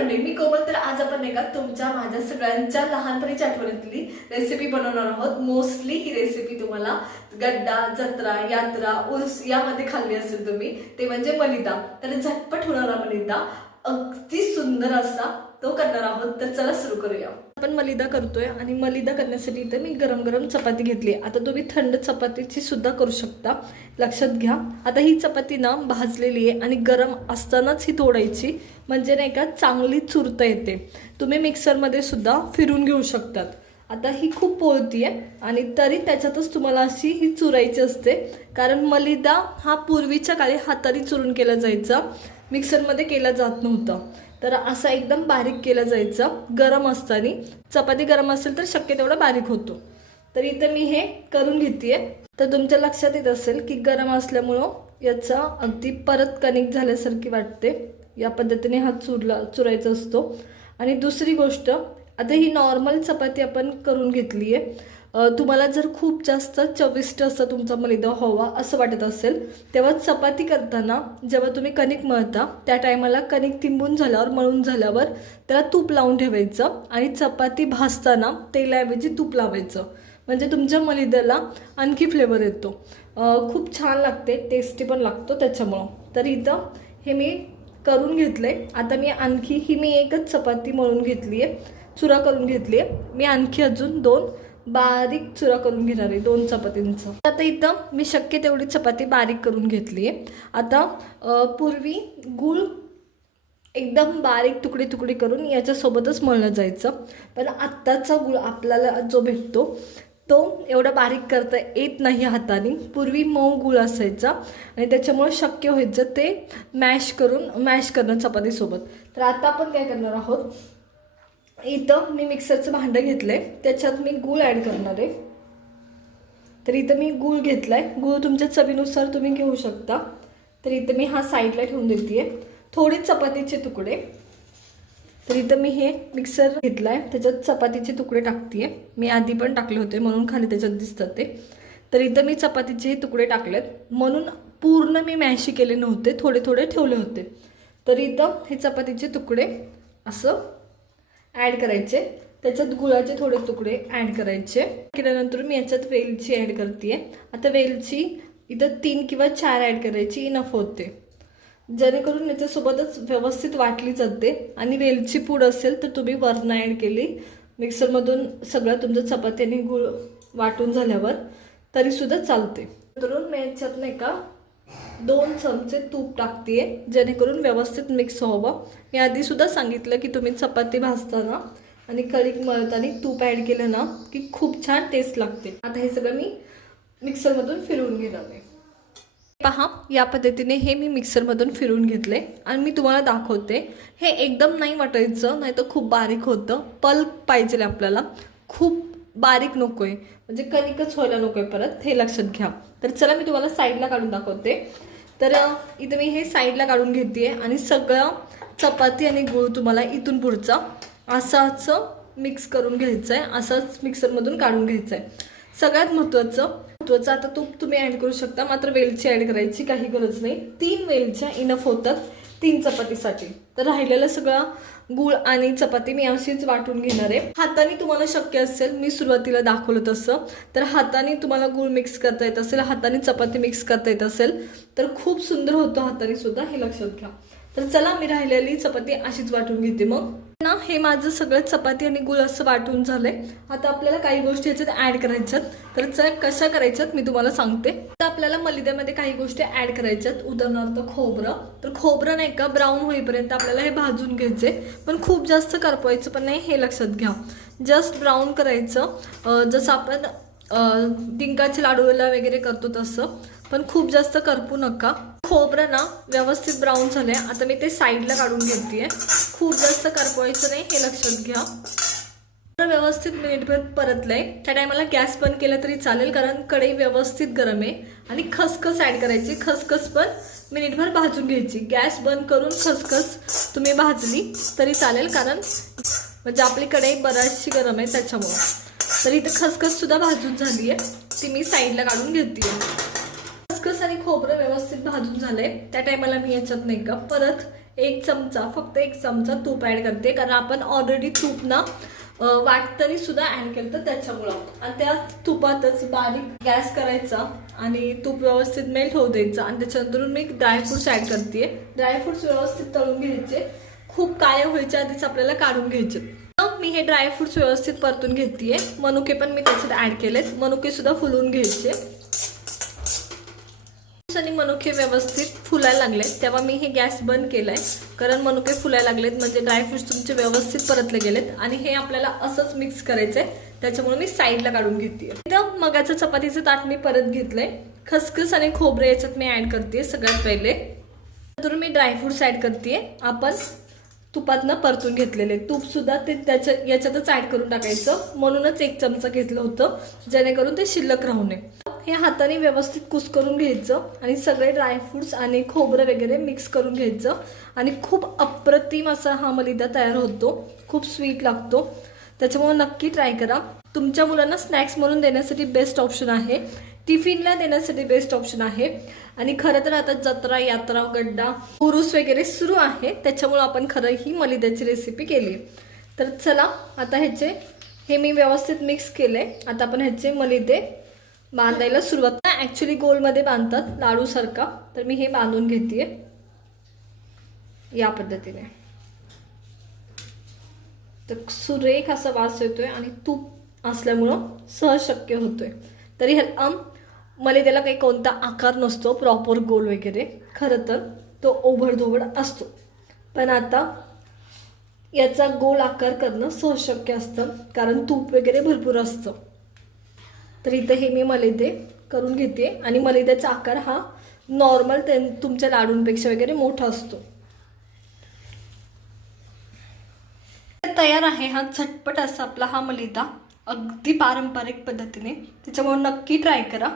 मंडळी मी कोमल तर आज आपण नाही का तुमच्या माझ्या सगळ्यांच्या लहानपणीच्या आठवणीतली रेसिपी बनवणार आहोत. मोस्टली ही रेसिपी तुम्हाला गड्डा जत्रा यात्रा उर्स यामध्ये खाल्ली असेल तुम्ही. ते म्हणजे मलिदा. तर झटपट होणारा मलिदा. अगदी सुंदर असा तो करणार आहोत तर चला सुरू करूया. आपण मलिदा करतोय आणि मलिदा करण्यासाठी इथं मी गरम गरम चपाती घेतली. आता तुम्ही थंड चपातीची सुद्धा करू शकता. लक्षात घ्या. आता ही चपाती ना भाजलेली आहे आणि गरम असतानाच ही तोडायची. म्हणजे नाही का चांगली चुरता येते. तुम्ही मिक्सरमध्ये सुद्धा फिरून घेऊ शकतात. आता ही खूप पोळती आहे आणि तरी त्याच्यातच तुम्हाला अशी ही चुरायची असते. कारण मलिदा हा पूर्वीच्या काळी हाताने चुरून केला जायचा. मिक्सरमध्ये केला जात नव्हता. तर असा एकदम बारीक केला जायचा. गरम असताना. चपाती गरम असेल तर शक्य तेवढा बारीक होतो. तर इथं मी हे करून घेते तर तुमच्या लक्षात येत असेल की गरम असल्यामुळं याचा अगदी परत कनेक्ट झाल्यासारखी वाटते. या पद्धतीने हा चुरला चुरायचा असतो. आणि दुसरी गोष्ट आता ही नॉर्मल चपाती आपण करून घेतली आहे तुम्हाला जर खूप जास्त चविष्ट असं तुमचा मैदा हवा असं वाटत असेल तेव्हा चपाती करताना जेव्हा तुम्ही कणिक मळता त्या टायमाला कणिक तिंबून झाल्यावर मळून झाल्यावर त्याला तूप लावून ठेवायचं आणि चपाती भाजताना तेलाऐवजी तूप लावायचं. म्हणजे तुमच्या मलिद्याला आणखी फ्लेवर येतो. खूप छान लागते टेस्टी पण लागतो त्याच्यामुळं. तर इथं हे मी करून घेतले आता मी आणखी ही मी एकच चपाती मळून घेतली आहे चुरा करून घेतली आहे मी आणखी अजून दोन बारीक चुरा करून घेणार आहे दोन चपातींचं. आता इथं मी शक्य तेवढी चपाती बारीक करून घेतली आहे. आता पूर्वी गूळ एकदम बारीक तुकडे तुकडे करून याच्यासोबतच मळलं जायचं. पण आत्ताचा गुळ आपल्याला जो भेटतो तो एवढा बारीक करता येत नाही हाताने. पूर्वी मऊ गुळ असायचा आणि त्याच्यामुळे शक्य व्हायचं ते मॅश करून मॅश करणं चपातीसोबत. तर आता आपण काय करणार आहोत? इथं मी मिक्सरचं भांडं घेतलं आहे त्याच्यात मी गूळ ॲड करणार आहे. तर इथं मी गूळ घेतला आहे गूळ तुमच्या चवीनुसार तुम्ही घेऊ शकता. तर इथं मी हा साईडला ठेवून देते आहे थोडे चपातीचे तुकडे. तर इथं मी हे मिक्सर घेतला आहे त्याच्यात चपातीचे तुकडे टाकते मी आधी पण टाकले होते म्हणून खाली त्याच्यात दिसतात ते. तर इथं मी चपातीचे हे तुकडे टाकलेत. म्हणून पूर्ण मी मॅशी केले नव्हते. थोडे थोडे ठेवले होते. तर इथं हे चपातीचे तुकडे असं ॲड करायचे. त्याच्यात गुळाचे थोडे तुकडे ॲड करायचे. केल्यानंतर मी याच्यात वेलची ॲड करते आता वेलची इथं तीन किंवा चार ॲड करायची इनफ होते. जेणेकरून याच्यासोबतच व्यवस्थित वाटली जाते आणि वेलची पूड असेल तर तुम्ही वरणं ॲड केली. मिक्सरमधून सगळं तुमचं चपाती आणि गुळ वाटून झाल्यावर तरीसुद्धा चालते. तरून मी याच्यात नाही का दोन चमचे तूप टाकते जेणेकरून व्यवस्थित मिक्स व्हावं. मी आधीसुद्धा सांगितलं की तुम्ही चपाती भाजताना आणि कणिक मळताना तूप ॲड केलं ना की खूप छान टेस्ट लागते. आता हे सगळं मी मिक्सरमधून फिरवून घेणार आहे. पहा या पद्धतीने हे मी मिक्सरमधून फिरून घेतले आणि मी तुम्हाला दाखवते. हे एकदम नाही वाटायचं नाही तर खूप बारीक होतं. पल्प पाहिजे आपल्याला. खूप बारीक नको आहे म्हणजे कणिकच व्हायला नको आहे परत. हे लक्षात घ्या. तर चला मी तुम्हाला साईडला काढून दाखवते. तर इथं मी हे साईडला काढून घेते आणि सगळं चपाती आणि गूळ तुम्हाला इथून पुढचा असाच मिक्स करून घ्यायचं आहे असंच मिक्सरमधून काढून घ्यायचं आहे सगळ्यात महत्त्वाचं महत्त्वाचं आता तूप तुम्ही ॲड करू शकता. मात्र वेलची ॲड करायची काही गरज नाही. तीन वेलच्या इनफ होतात. तीन चपातीसाठी. तर राहिलेलं सगळं गुळ आणि चपाती मी अशीच वाटून घेणार आहे. हाताने तुम्हाला शक्य असेल मी सुरुवातीला दाखवलं तसं. तर हाताने तुम्हाला गुळ मिक्स करता येत असेल हाताने चपाती मिक्स करता येत असेल तर खूप सुंदर होतो हाताने सुद्धा हे लक्षात घ्या. तर चला मी राहिलेली चपाती अशीच वाटून घेते मग. ना हे माझं सगळं चपाती आणि गुळ असं वाटून झालंय. आता आपल्याला काही गोष्टी याच्यात ऍड करायच्यात. तर चल कशा करायच्यात मी तुम्हाला सांगते. तर आपल्याला मलिद्यामध्ये काही गोष्टी ऍड करायच्यात. उदाहरणार्थ खोबरं. तर खोबरं नाही का ब्राऊन होईपर्यंत आपल्याला हे भाजून घ्यायचे. पण खूप जास्त करपवायचं पण नाही हे लक्षात घ्या. जस्ट ब्राऊन करायचं. जसं आपण डिंकाचे लाडूला वगैरे करतो तसं पण खूप जास्त करपू नका. खोबरं ना व्यवस्थित ब्राऊन झालंय. आता मी ते साईडला काढून घेते. खूप जास्त करपवायचं नाही हे लक्षात घ्या. व्यवस्थित मिनिटभर परतलंय. त्या टायमाला गॅस बंद केला तरी चालेल कारण कढई व्यवस्थित गरम आहे. आणि खसखस ऍड करायची. खसखस पण मिनिटभर भाजून घ्यायची. गॅस बंद करून खसखस तुम्ही भाजली तरी चालेल कारण म्हणजे आपली कढई बराचशी गरम आहे त्याच्यामुळं. तर इथं खसखस सुद्धा भाजून झाली आहे ती मी साईडला काढून घेते खसखस आणि खोबरं व्यवस्थित भाजून झालंय. त्या टायमाला मी याच्यात नाही का परत एक चमचा फक्त एक चमचा तूप ॲड करते. कारण आपण ऑलरेडी तूप ना वाटतरी सुद्धा ॲड केलं तर त्याच्यामुळं. आणि त्या तुपातच बारीक गॅस करायचा आणि तूप व्यवस्थित मेल्ट होऊ द्यायचा. आणि त्याच्यानंतर मी ड्रायफ्रुट्स ॲड करते ड्रायफ्रुट्स व्यवस्थित तळून घ्यायचे. खूप काळे व्हायच्या आधीच आपल्याला काढून घ्यायचे. मी हे ड्रायफ्रुट्स व्यवस्थित परतून घेतेय. मनुके पण मी त्याच्यात ॲड केलेत. मनुके सुद्धा फुलवून घ्यायचे. आणि मनुके व्यवस्थित फुलायला लागले तेव्हा मी हे गॅस बंद केलाय. कारण मनुके फुलायला लागलेत म्हणजे ड्रायफ्रुट्स तुमचे व्यवस्थित परतले गेलेत. आणि हे आपल्याला असंच मिक्स करायचं आहे त्याच्यामुळे मी साईडला काढून घेते एकदम मगाचं चपातीचं ताट मी परत घेतलंय. खसखस आणि खोबरे याच्यात मी ऍड करते सगळ्यात पहिले. तर मी ड्रायफ्रुट्स ऍड करते आपण तुपातनं परतून घेतलेले. तूप सुद्धा ते त्याच्या याच्यातच ऍड करून टाकायचं. म्हणूनच एक चमचा घेतलं होतं जेणेकरून ते शिल्लक राहू नये. हे हाताने व्यवस्थित कुस करून घ्यायचं आणि सगळे ड्रायफ्रुट्स आणि खोबरं वगैरे मिक्स करून घ्यायचं. आणि खूप अप्रतिम असा हा मलिदा तयार होतो. खूप स्वीट लागतो. त्याच्यामुळे नक्की ट्राय करा. तुमच्या मुलांना स्नॅक्स म्हणून देण्यासाठी बेस्ट ऑप्शन आहे. टिफिनला देण्यासाठी बेस्ट ऑप्शन आहे. आणि खरं तर आता जत्रा यात्रा गड्डा उरूस वगैरे सुरू आहे. त्याच्यामुळं आपण खरं ही मलिद्याची रेसिपी केली. तर चला आता ह्याचे हे मी व्यवस्थित मिक्स केले आता आपण ह्याचे मलिदे बांधायला सुरुवात. ॲक्च्युली गोलमध्ये बांधतात लाडूसारखा तर मी हे बांधून घेते या पद्धतीने. तर सुरेख असा वास येतोय आणि तूप असल्यामुळं सहज शक्य होतोय. तरी ह्या मला त्याला काही कोणता आकार नसतो प्रॉपर गोल वगैरे. खरं तर तो ओभडधोबड असतो. पण आता याचा गोल आकार करणं सहशक्य असतं कारण तूप वगैरे भरपूर असतं. तर इथं हे मी मलिदे करून घेते आणि मलेद्याचा आकार हा नॉर्मल ते तुमच्या लाडूंपेक्षा वगैरे मोठा असतो. तयार आहे हा झटपट असा आपला हा मलिदा. अगदी पारंपरिक पद्धतीने. त्याच्यामुळे नक्की ट्राय करा.